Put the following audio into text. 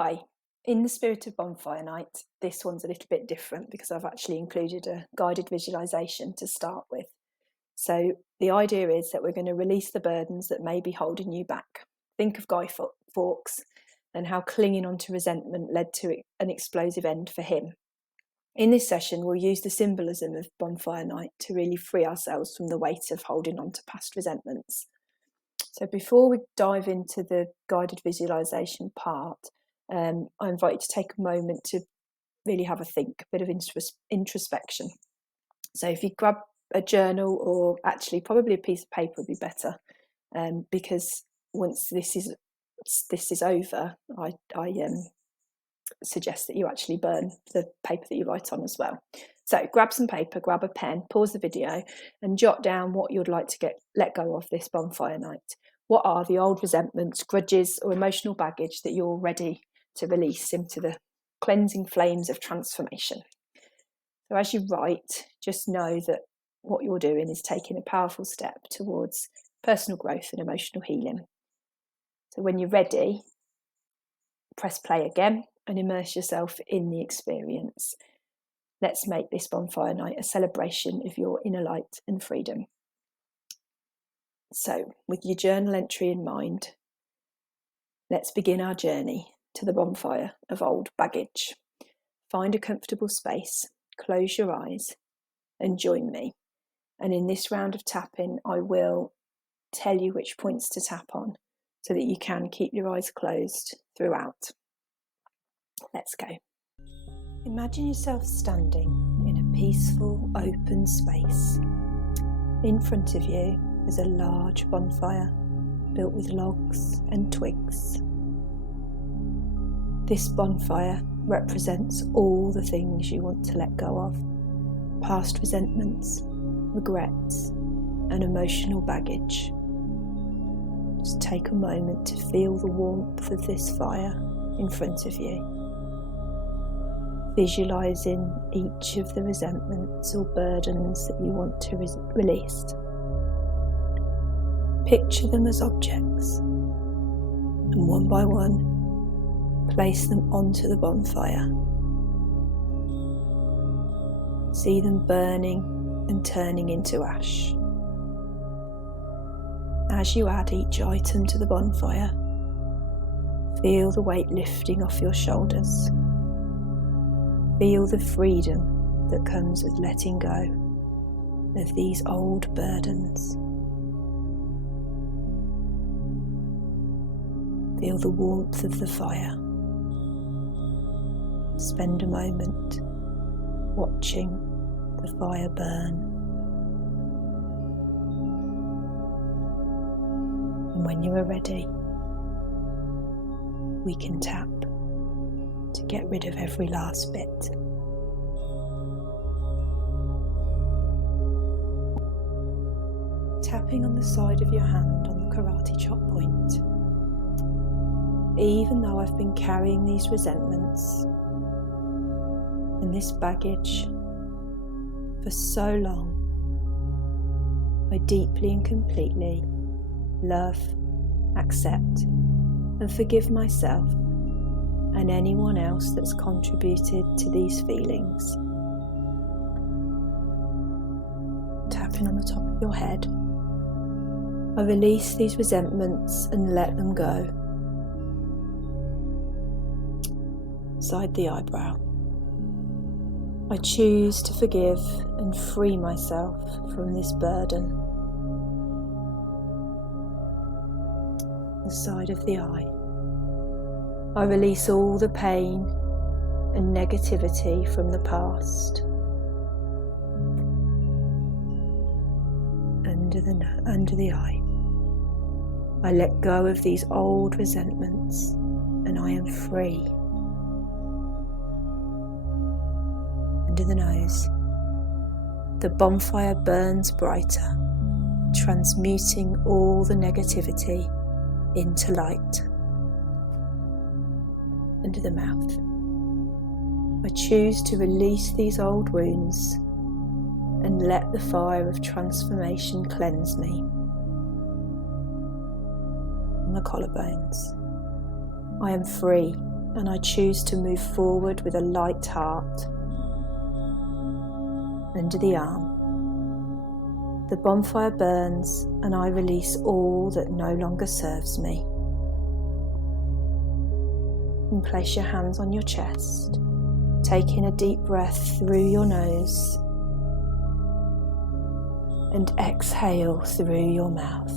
Hi. In the spirit of Bonfire Night, this one's a little bit different because I've actually included a guided visualization to start with. So the idea is that we're going to release the burdens that may be holding you back. Think of Guy Fawkes and how clinging onto resentment led to an explosive end for him. In this session, we'll use the symbolism of Bonfire Night to really free ourselves from the weight of holding on to past resentments. So before we dive into the guided visualization part, I invite you to take a moment to really have a think, a bit of introspection. So if you grab a journal, or actually probably a piece of paper would be better, because once this is over, I suggest that you actually burn the paper that you write on as well. So grab some paper, grab a pen, pause the video and jot down what you'd like to let go of this bonfire night. What are the old resentments, grudges or emotional baggage that you're ready to release into the cleansing flames of transformation? So as you write, just know that what you're doing is taking a powerful step towards personal growth and emotional healing. So when you're ready, press play again and immerse yourself in the experience. Let's make this bonfire night a celebration of your inner light and freedom. So, with your journal entry in mind, let's begin our journey to the bonfire of old baggage. Find a comfortable space, close your eyes, and join me. And in this round of tapping, I will tell you which points to tap on so that you can keep your eyes closed throughout. Let's go. Imagine yourself standing in a peaceful, open space. In front of you is a large bonfire built with logs and twigs. This bonfire represents all the things you want to let go of: past resentments, regrets, and emotional baggage. Just take a moment to feel the warmth of this fire in front of you. Visualising each of the resentments or burdens that you want to release. Picture them as objects, and one by one, place them onto the bonfire. See them burning and turning into ash. As you add each item to the bonfire, feel the weight lifting off your shoulders. Feel the freedom that comes with letting go of these old burdens. Feel the warmth of the fire. Spend a moment watching the fire burn. And when you are ready, we can tap to get rid of every last bit. Tapping on the side of your hand on the karate chop point. Even though I've been carrying these resentments and this baggage for so long, I deeply and completely love, accept, and forgive myself and anyone else that's contributed to these feelings. Tapping on the top of your head, I release these resentments and let them go. Side the eyebrow. I choose to forgive and free myself from this burden. The side of the eye. I release all the pain and negativity from the past. Under the eye. I let go of these old resentments and I am free. Under the nose. The bonfire burns brighter, transmuting all the negativity into light. Under the mouth. I choose to release these old wounds and let the fire of transformation cleanse me. On the collarbones. I am free and I choose to move forward with a light heart. Under the arm. The bonfire burns and I release all that no longer serves me. And place your hands on your chest, taking a deep breath through your nose and exhale through your mouth.